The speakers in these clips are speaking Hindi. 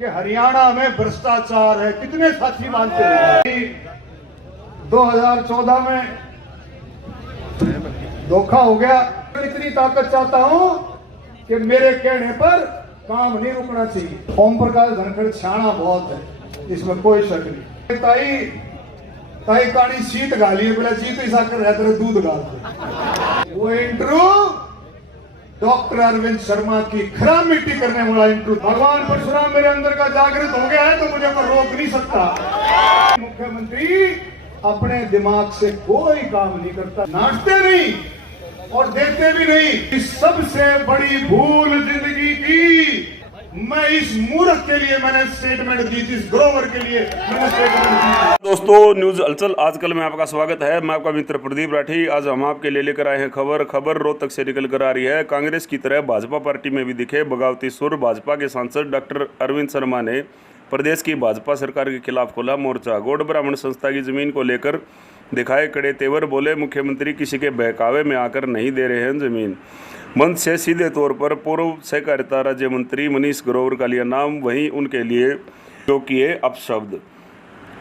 कि हरियाणा में भ्रष्टाचार है। कितने साथी मानते हैं? 2014 में धोखा हो गया। इतनी ताकत चाहता हूं कि मेरे कहने पर काम नहीं रुकना चाहिए। ओम प्रकाश धनखड़ छाना बहुत है, इसमें कोई शक नहीं। ताई कानी सीट गाली बोला जीत ऐसा कर रहा तेरे दूध गाल। वो इंटरव्यू डॉक्टर अरविंद शर्मा की खराब मिट्टी करने वाला इंटरव्यू। भगवान परशुराम मेरे अंदर का जागृत हो गया है तो मुझे कोई रोक नहीं सकता। मुख्यमंत्री अपने दिमाग से कोई काम नहीं करता, नाचते नहीं और देते भी नहीं। इस सबसे बड़ी भूल जिंदगी की मैं इस मूर्ख के लिए मैंने स्टेटमेंट दी थी, इस ग्रोवर के लिए मैंने स्टेटमेंट दी थी। दोस्तों, न्यूज हलचल आजकल में आपका स्वागत है। मैं आपका मित्र प्रदीप राठी। आज हम आपके लिए लेकर आए हैं खबर रोहतक से निकल कर आ रही है। कांग्रेस की तरह भाजपा पार्टी में भी दिखे बगावती सुर। भाजपा के सांसद डॉक्टर अरविंद शर्मा ने प्रदेश की भाजपा सरकार के खिलाफ खोला मोर्चा। गौड़ ब्राह्मण संस्था की जमीन को लेकर दिखाए कड़े तेवर। बोले मुख्यमंत्री किसी के बहकावे में आकर नहीं दे रहे हैं जमीन। मंच से सीधे तौर पर पूर्व सहकारिता राज्य मंत्री मनीष ग्रोवर का लिया नाम, वहीं उनके लिए जो किए अपशब्द।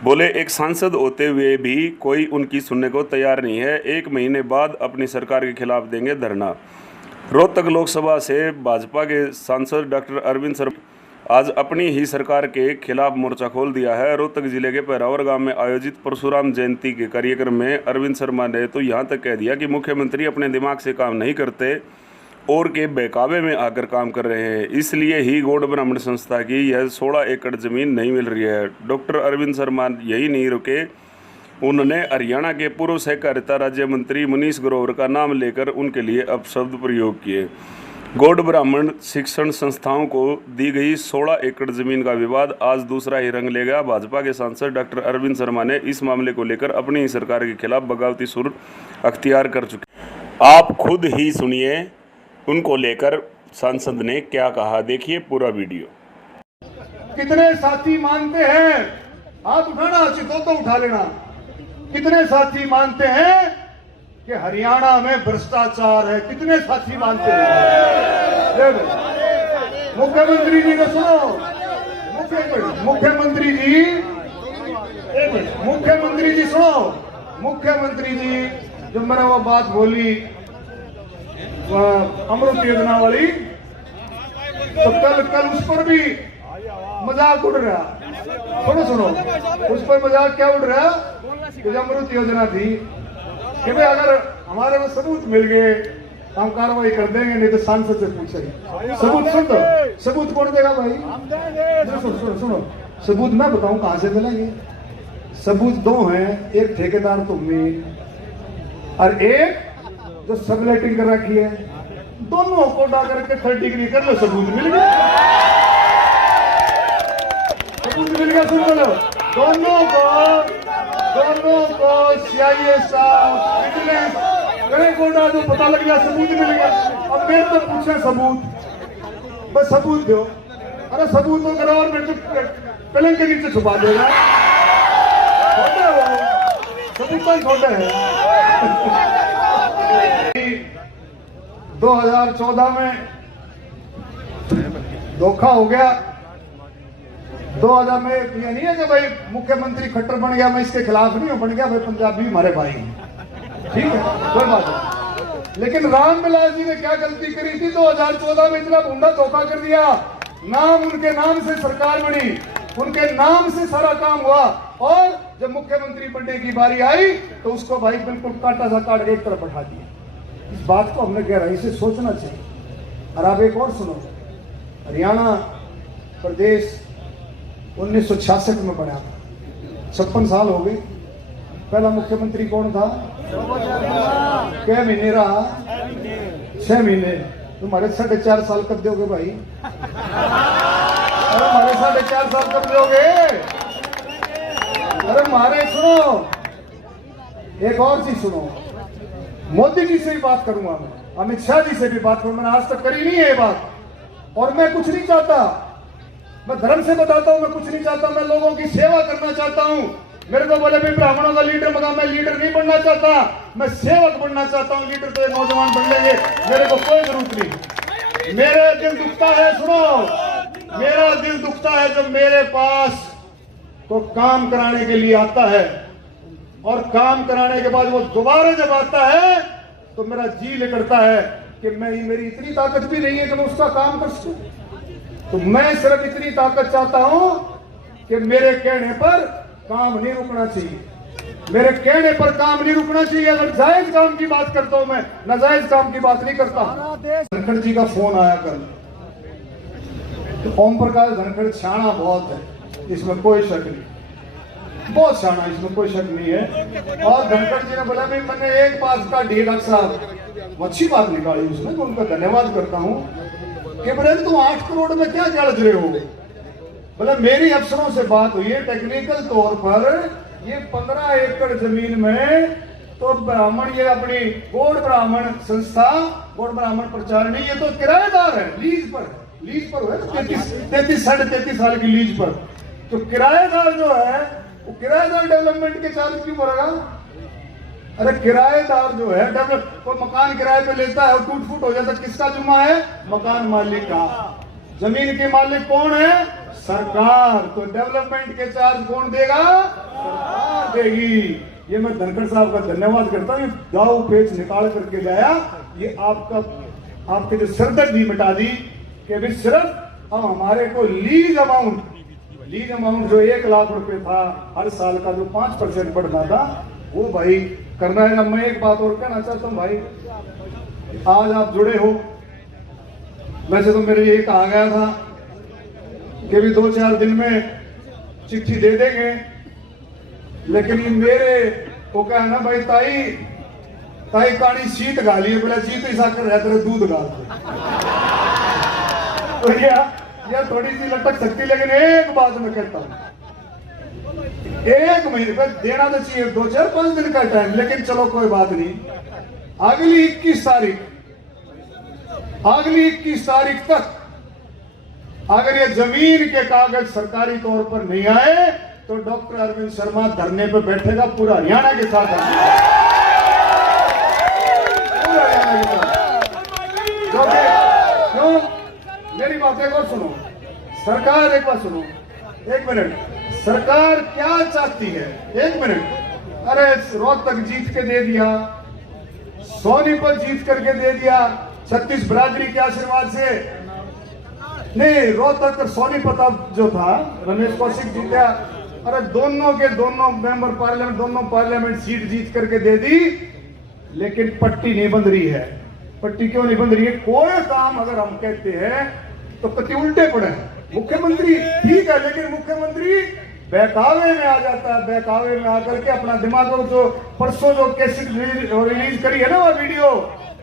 बोले एक सांसद होते हुए भी कोई उनकी सुनने को तैयार नहीं है। 1 महीने बाद अपनी सरकार के खिलाफ देंगे धरना। रोहतक लोकसभा से भाजपा के सांसद डॉक्टर अरविंद शर्मा आज अपनी ही सरकार के खिलाफ मोर्चा खोल दिया है। रोहतक जिले के पैरावर गांव में आयोजित परशुराम जयंती के कार्यक्रम में अरविंद शर्मा ने तो यहां तक कह दिया कि मुख्यमंत्री अपने दिमाग से काम नहीं करते और के बहकावे में आकर काम कर रहे हैं, इसलिए ही गौड़ ब्राह्मण संस्था की यह 16 एकड़ जमीन नहीं मिल रही है। डॉक्टर अरविंद शर्मा यही नहीं रुके, उन्होंने हरियाणा के पूर्व सहकारिता राज्य मंत्री मनीष ग्रोवर का नाम लेकर उनके लिए अपशब्द प्रयोग किए। गौड़ ब्राह्मण शिक्षण संस्थाओं को दी गई 16 एकड़ जमीन का विवाद आज दूसरा ही रंग ले गया। भाजपा के सांसद डॉक्टर अरविंद शर्मा ने इस मामले को लेकर अपनी ही सरकार के खिलाफ बगावती सुर अख्तियार कर चुके। आप खुद ही सुनिए उनको लेकर सांसद ने क्या कहा, देखिए पूरा वीडियो। कितने साथी मानते हैं, हाथ उठाना, चितो तो उठा लेना। कितने साथी मानते हैं कि हरियाणा में भ्रष्टाचार है? कितने साथी मानते हैं? मुख्यमंत्री जी को सुनो, मुख्यमंत्री जी सुनो। मुख्यमंत्री जी जब मैंने वो बात बोली अमृत योजना वाली, तो कल उस पर भी मजाक उड़ रहा। सुनो उस पर मजाक क्या उड़ रहा कि अमृत योजना थी कि भाई अगर हमारे में सबूत मिल गए तो हम कार्रवाई कर देंगे, नहीं तो सांसद से पूछेंगे। सबूत सुन दो, सबूत कौन देगा भाई? सुनो सबूत मैं बताऊं कहां से मिलेंगे। सबूत 2 हैं, एक ठेकेदार तुम में और एक जो सबलेटिंग कर रखी है। दोनों को उठा करके 30 डिग्री कर लो, सबूत मिल गया। सबूत मिल गया, सुन लो। दोनों को सीआईए साहब विजिलेंस करे को उठा दो, पता लग गया, सबूत मिल गया। अब मेरे तो पूछे सबूत, बस सबूत दो। अरे सबूत तो करो और मेरे तो पलंग के नीचे छुपा देगा। छोटे हो सबूत तो छोटे हैं। 2014 में धोखा हो गया। 2000 में ये नहीं है कि भाई मुख्यमंत्री खट्टर बन गया, मैं इसके खिलाफ नहीं हूं, बन गया भाई पंजाबी हमारे भाई हैं, ठीक है, कोई बात नहीं। लेकिन रामविलास जी ने क्या गलती करी थी? 2014 में इतना भूंडा धोखा कर दिया। नाम उनके नाम से सरकार बनी, उनके नाम से सारा काम हुआ, और जब मुख्यमंत्री बनने की बारी आई तो उसको भाई बिल्कुल काटा सा काट के एक तरफ बैठा दिया। इस बात को हमने गहराई से सोचना चाहिए। और आप एक और सुनो, हरियाणा प्रदेश 1966 में बना था, 56 साल हो गए। पहला मुख्यमंत्री कौन था? क्या महीने रहा? 6 महीने। तुम्हारे 4.5 साल कब दोगे भाई? अरे हमारे 4.5 साल कब दोगे? अरे हमारे सुनो, एक और चीज सुनो। मोदी जी से भी बात करूंगा मैं, अमित शाह जी से भी बात करूंगा। मैंने आज तक करी नहीं है बात, और मैं कुछ नहीं चाहता। मैं धर्म से बताता हूं, मैं कुछ नहीं चाहता। मैं लोगों की सेवा करना चाहता हूं। मेरे को बोले भी ब्राह्मणों का लीडर बना, मैं लीडर नहीं बनना चाहता, मैं सेवक बनना चाहता हूं। लीडर तो नौजवान बन लेंगे, मेरे को कोई जरूरत नहीं। मेरे दिल दुखता है, सुनो, मेरा दिल दुखता है जब मेरे पास को काम कराने के लिए आता है और काम कराने के बाद वो दोबारा जब आता है तो मेरा जी लिकड़ता है कि मेरी इतनी ताकत भी नहीं है कि मैं उसका काम कर सकूं। तो मैं सिर्फ इतनी ताकत चाहता हूं कि मेरे कहने पर काम नहीं रुकना चाहिए, मेरे कहने पर काम नहीं रुकना चाहिए। अगर जायज काम की बात करता हूं मैं, नाजायज काम की बात नहीं करता। धनखड़ जी का फोन आया कल, तो ओम प्रकाश धनखड़ शाना बहुत है, इसमें कोई शक नहीं, बहुत शाना, इसमें कोई शक नहीं है। और धनखड़ जी ने बोला भाई मैंने एक पास का डीलर साहब अच्छी बात निकाली उसने, तो उनका धन्यवाद करता हूं कि बोले तुम 8 करोड़ में क्या जालज रहे हो। बोले मेरी अफसरों से बात हुई है, टेक्निकल तौर पर ये 15 एकड़ जमीन में तो ब्राह्मण, ये अपनी गौड़ ब्राह्मण संस्था, गौड़ ब्राह्मण प्रचारणी, ये तो किराएदार है, लीज पर हुआ 33 साढ़े 33 साल की लीज पर। तो किराएदार जो है वो किराएदार डेवलपमेंट के चार्ज क्यों भरेगा? अरे किराएदार जो है कोई मकान किराए पे लेता है और टूट फूट हो जाता है, किसका जुम्मा है? मकान मालिक का। जमीन के मालिक कौन है? सरकार। तो डेवलपमेंट के चार्ज कौन देगा? सरकार देगी। ये मैं धनखड़ साहब का धन्यवाद करता हूँ, दाव पेच निकाल करके गया, ये आपके जो सरदर्दी मिटा दी कि भी सिर्फ हम हमारे को लीज अमाउंट जो 1 लाख रुपए था हर साल का, जो 5% बढ़ना था, वो भाई करना है ना। मैं एक बात और कहना चाहता हूं भाई, आज आप जुड़े हो, वैसे तो मेरे ये कहा गया था कि भी 2-4 दिन में चिट्ठी दे देंगे, लेकिन ये मेरे को क्या है ना भाई, ताई कानी सीत गाली है, बोला जीत ही साकर रहते रहे दूध गाल तो यह थोड़ी सी लटक सकती, लेकिन एक बात मैं कहता हूं, 1 महीने पर देना तो चाहिए, 2-4-5 दिन का टाइम, लेकिन चलो कोई बात नहीं। अगली 21 तारीख तक अगर ये जमीन के कागज सरकारी तौर पर नहीं आए तो डॉक्टर अरविंद शर्मा धरने पे बैठेगा, पूरा हरियाणा के साथ। क्यों? मेरी बात एक बार सुनो, सरकार एक बार सुनो, 1 मिनट, सरकार क्या चाहती है? 1 मिनट। अरे रोहतक जीत के दे दिया, सोनीपत जीत करके दे दिया, 36 बरादरी के आशीर्वाद से नहीं, रोहतक और सोनीपत अब जो था रमेश कौशिक जीता। अरे दोनों के दोनों मेंबर पार्लियामेंट, दोनों पार्लियामेंट सीट जीत करके दे दी, लेकिन पट्टी नहीं बंध रही है। पट्टी क्यों नहीं बंध रही है? कोई काम अगर हम कहते हैं तो कति उल्टे पड़े हैं। मुख्यमंत्री ठीक है, लेकिन मुख्यमंत्री बहकावे में आ जाता है, बहकावे में आकर के अपना दिमाग, जो परसों जो कैसेट रिलीज करी है ना वो वीडियो,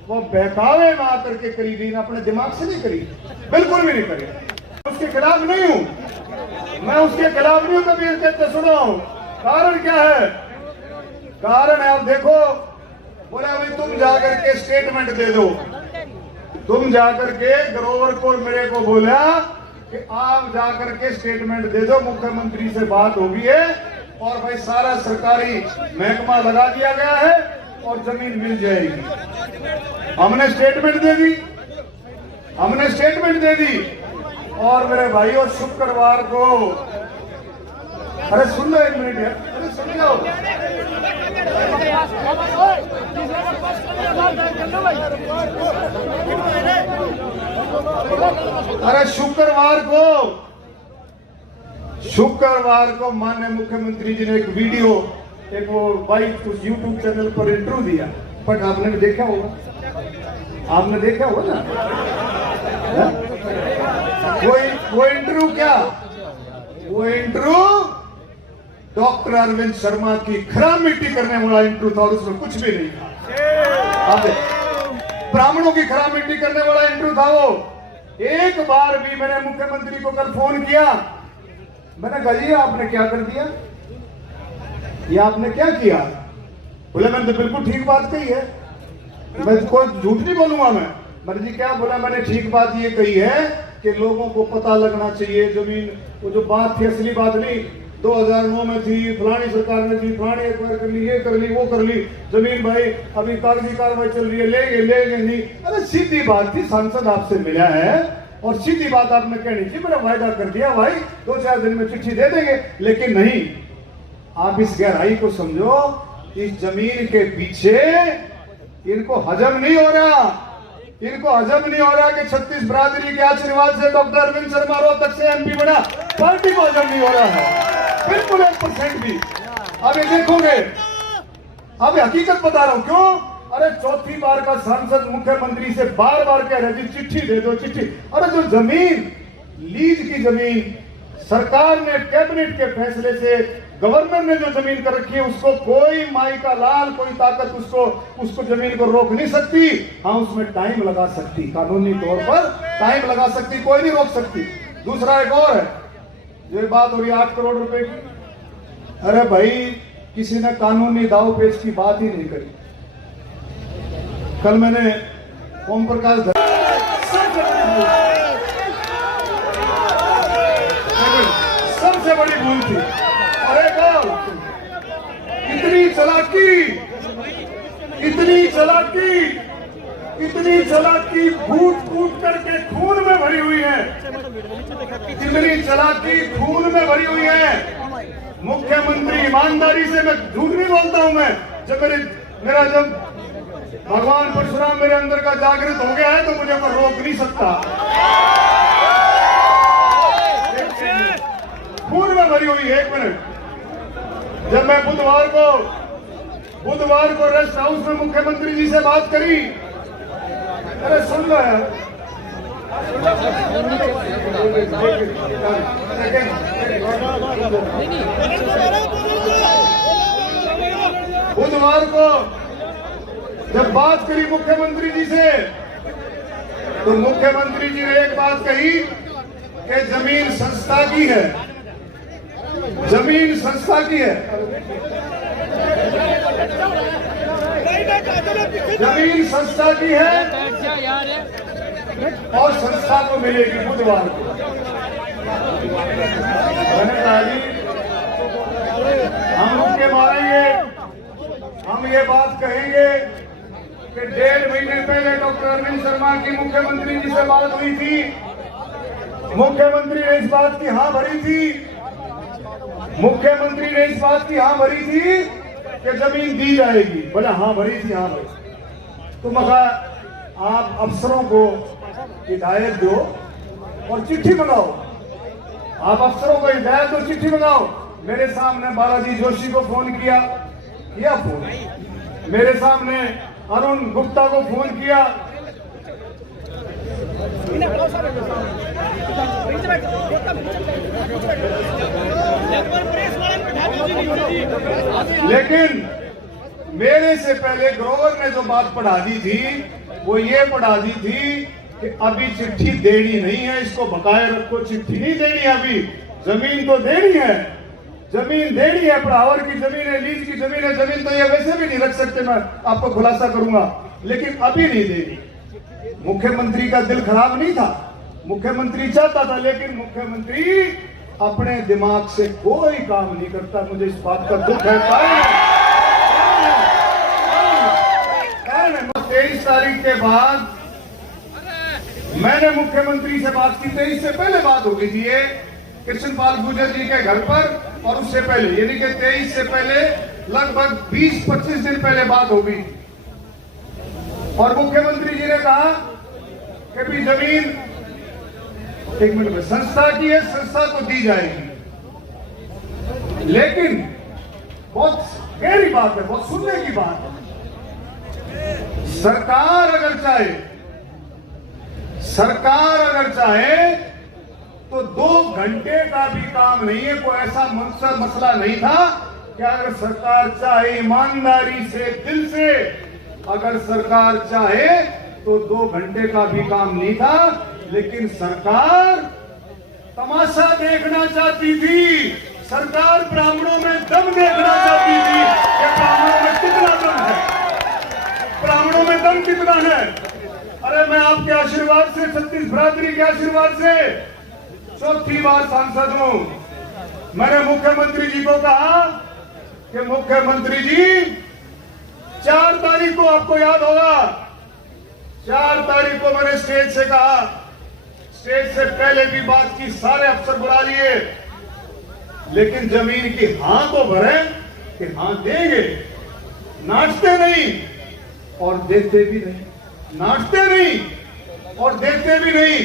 वो बहकावे में आकर के करी गई, अपने दिमाग से नहीं करी, बिल्कुल भी नहीं करी। उसके खिलाफ नहीं हूं मैं, उसके खिलाफ नहीं हूं, कभी कहते सुनो। कारण क्या है? कारण है, आप देखो, बोला भाई तुम जाकर के स्टेटमेंट दे दो, तुम जाकर के ग्रोवर को मेरे को बोला कि आप जाकर के स्टेटमेंट दे दो, मुख्यमंत्री से बात होगी है और भाई सारा सरकारी महकमा लगा दिया गया है और जमीन मिल जाएगी। हमने स्टेटमेंट दे दी और मेरे भाइयों शुक्रवार को, अरे सुन लो 1 मिनट यार, अरे सुन लो, अरे शुक्रवार को माननीय मुख्यमंत्री जी ने एक वीडियो, एक वो वाइट उस यूट्यूब चैनल पर इंटरव्यू दिया, बट आपने भी देखा होगा, ना? वो इंटरव्यू क्या? वो इंटरव्यू डॉक्टर अरविंद शर्मा की खराब मिट्टी करने वाला इंटरव्यू था और उसमें कुछ भी नहीं था। ब्राह्मणों की खराब मिट्टी करने वाला इंटरव्यू था वो। एक बार भी मैंने मुख्यमंत्री को कल फोन किया, मैंने कहा जी आपने क्या कर दिया, ये आपने क्या किया? बोले मैंने तो बिल्कुल ठीक बात कही है, मैं कोई झूठ नहीं बोलूंगा। मैंने जी क्या बोला? मैंने ठीक बात ये कही है कि लोगों को पता लगना चाहिए जमीन, वो जो बात थी असली बात नहीं, 2009 में थी, फलानी सरकार ने थी, फलानी एक्वायर कर ली, ये कर ली, वो कर ली, जमीन भाई अभी कागजी कार्रवाई चल रही है, लेंगे नहीं। अरे सीधी बात थी, सांसद आपसे मिला है, और सीधी बात आपने कहनी थी, मेरा वायदा कर दिया भाई 2-4 दिन में चिट्ठी दे देंगे, लेकिन नहीं। आप इस गहराई को समझो, इस जमीन के पीछे इनको हजम नहीं हो रहा, इनको हजम नहीं हो रहा कि 36 बरादरी के आशीर्वाद से डॉक्टर अरविंद शर्मा रोहतक से एमपी बना। पार्टी को हजम नहीं हो रहा है, बिल्कुल 1% भी। अब ये देखोगे, अब हकीकत बता रहा हूं क्यों। अरे चौथी बार का सांसद मुख्यमंत्री से बार बार कह रहे जी चिट्ठी दे दो, चिट्ठी। अरे जो जमीन, लीज की जमीन सरकार ने कैबिनेट के फैसले से, गवर्नर ने जो जमीन कर रखी है, उसको कोई माई का लाल, कोई ताकत उसको जमीन को रोक नहीं सकती। हाँ, उसमें टाइम लगा सकती, कानूनी तौर पर टाइम लगा सकती, कोई नहीं रोक सकती। दूसरा एक और है, जो बात हो रही है 8 करोड़ रुपए की। अरे भाई, किसी ने कानूनी दाव पेच की बात ही नहीं करी। कल मैंने ओम प्रकाश सबसे बड़ी भूल थी। अरे इतनी चलाकी, इतनी चलाकी, इतनी चलाकी फूट फूट करके खून में भरी हुई है, इतनी चलाकी खून में भरी हुई है। मुख्यमंत्री ईमानदारी से, मैं झूठ नहीं बोलता हूं, मैं जब भगवान परशुराम मेरे अंदर का जागृत हो गया है तो मुझे कोई रोक नहीं सकता। खून में भरी हुई है। 1 मिनट, जब मैं बुधवार को रेस्ट हाउस में मुख्यमंत्री जी से बात करी, अरे सुन लो यार, बुधवार को जब बात करी मुख्यमंत्री जी से, तो मुख्यमंत्री जी ने एक बात कही कि जमीन संस्था की है, जमीन संस्था की है, जमीन संस्था की है और संस्था को मिलेगी बुधवार को। मैंने कहा जी, हम लोग के मारेंगे, हम ये बात कहेंगे कि 1.5 महीने पहले डॉक्टर अरविंद शर्मा की मुख्यमंत्री जी से बात हुई थी, मुख्यमंत्री ने इस बात की हाँ भरी थी, मुख्यमंत्री ने इस बात की हाँ भरी थी कि जमीन दी जाएगी। बोला हाँ भरी थी, हाँ भरी। तो मगर आप अफसरों को हिदायत दो और चिट्ठी मंगाओ, आप अफसरों को हिदायत दो, चिट्ठी मंगाओ। मेरे सामने बालाजी जोशी को फोन किया फोन, मेरे सामने अरुण गुप्ता को फोन किया, लेकिन मेरे से पहले ग्रोवर ने जो बात पढ़ा दी थी, वो ये पढ़ा दी थी कि अभी चिट्ठी देनी नहीं है, इसको बकाया रखो, चिट्ठी नहीं देनी है अभी, जमीन तो देनी है, जमीन देनी है, पढ़ावर की जमीन है, लीज की जमीन है, जमीन तो ये वैसे भी नहीं रख सकते, मैं आपको खुलासा करूंगा, लेकिन अभी नहीं देनी। मुख्यमंत्री का दिल खराब नहीं था, मुख्यमंत्री चाहता था, लेकिन मुख्यमंत्री अपने दिमाग से कोई काम नहीं करता। मुझे इस बात का दुख है। 23 तारीख के बाद मैंने मुख्यमंत्री से बात की, 23 से पहले बात हो गई थी ये कृष्णपाल गुर्जर जी के घर पर, और उससे पहले यानी कि 23 से पहले लगभग 20-25 दिन पहले बात हो गई। और मुख्यमंत्री जी ने कहा कि भी जमीन 1 मिनट में संस्था की है, संस्था को दी जाएगी। लेकिन बहुत गहरी बात है, बहुत सुनने की बात है, सरकार अगर चाहे तो 2 घंटे का भी काम नहीं है। कोई ऐसा मसला नहीं था कि अगर सरकार चाहे ईमानदारी से, दिल से, अगर सरकार चाहे तो 2 घंटे का भी काम नहीं था। लेकिन सरकार तमाशा देखना चाहती थी, सरकार ब्राह्मणों में दम देखना चाहती थी कि ब्राह्मणों में कितना दम है, ब्राह्मणों में दम कितना है। अरे मैं आपके आशीर्वाद से, 36 बरादरी के आशीर्वाद से 4थी बार सांसद हूं। मैंने मुख्यमंत्री जी को कहा कि मुख्यमंत्री जी 4 तारीख को, आपको याद होगा, 4 तारीख को मैंने स्टेज से कहा, स्टेज से पहले भी बात की, सारे अफसर बुला लिए, लेकिन जमीन की हां तो भरे कि हां देंगे, नाचते नहीं और देते भी नहीं, नाचते नहीं और देते भी नहीं।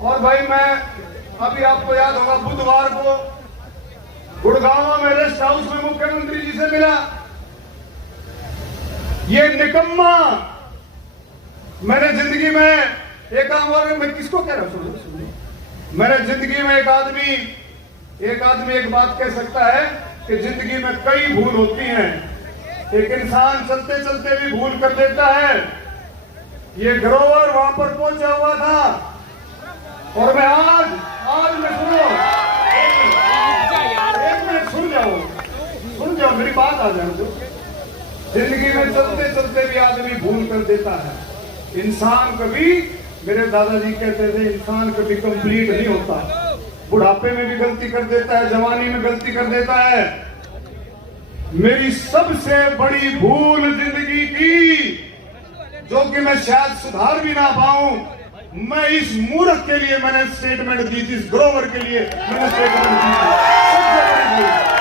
और भाई मैं अभी आपको याद होगा बुधवार को गुड़गांव में रेस्ट हाउस में मुख्यमंत्री जी से मिला। ये निकम्मा, मैंने जिंदगी में एक काम, और मैं किसको कह रहा हूं सुनिए, मैंने जिंदगी में एक आदमी एक बात कह सकता है कि जिंदगी में कई भूल होती हैं, एक इंसान चलते चलते भी भूल कर देता है। ये ग्रोवर वहां पर पहुंचा हुआ था और मैं आज मैं सुनो, एक मिनट सुन जाओ मेरी बात आ जाए। जिंदगी में चलते चलते भी आदमी भूल कर देता है। इंसान कभी, मेरे दादाजी कहते थे, इंसान कभी कंप्लीट नहीं होता, बुढ़ापे में भी गलती कर देता है, जवानी में गलती कर देता है। मेरी सबसे बड़ी भूल जिंदगी की, जो कि मैं शायद सुधार भी ना पाऊं, मैं इस मूर्ख के लिए मैंने स्टेटमेंट दी थी, इस ग्रोवर के लिए मैंने स्टेटमेंट दी थी। सबसे बड़ी भूल।